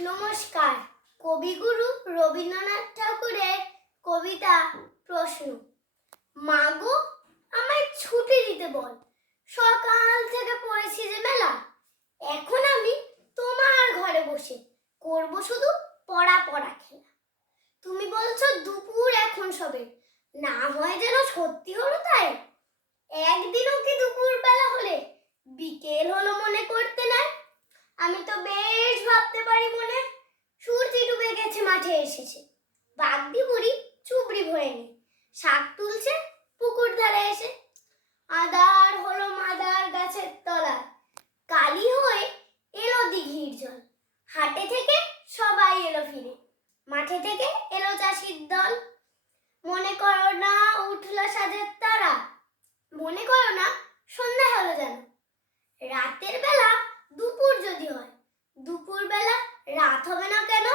নমস্কার। কবিগুরু রবীন্দ্রনাথ ঠাকুরের কবিতা প্রশ্ন। মাগো, আমায় ছুটি দিতে বল, সকাল থেকে পড়েছি যে মেলা। এখন আমি তোমার ঘরে বসে করব শুধু পড়া পড়া খেলা। তুমি বলছো দুপুর এখন সবে, না হয় যেন সত্যি হলো তাই। একদিনও কি দুপুর বেলা হলে বিকেল হলো মনে করতে নাই? আমি তো বেশ ভাবতে পারি মনে, সূর্যি ডুবে গেছে মাঠে এসেছে, বাগদি বুড়ি চুবড়ি ভরে নি, শাক তুলছে পুকুর ধারে এসে। আদার হলো মাদার গাছের তলা, কালি হয়ে এলো দিঘির জল। হাটে থেকে সবাই এলো ফিরে, মাঠে থেকে এলো চাষির দল। মনে করো না উঠলো সাজের তারা, মনে করো না সন্ধ্যা হলো যেন। রাতের বেলা দুপুর যদি হয়, দুপুর বেলা রাত হবে না কেন?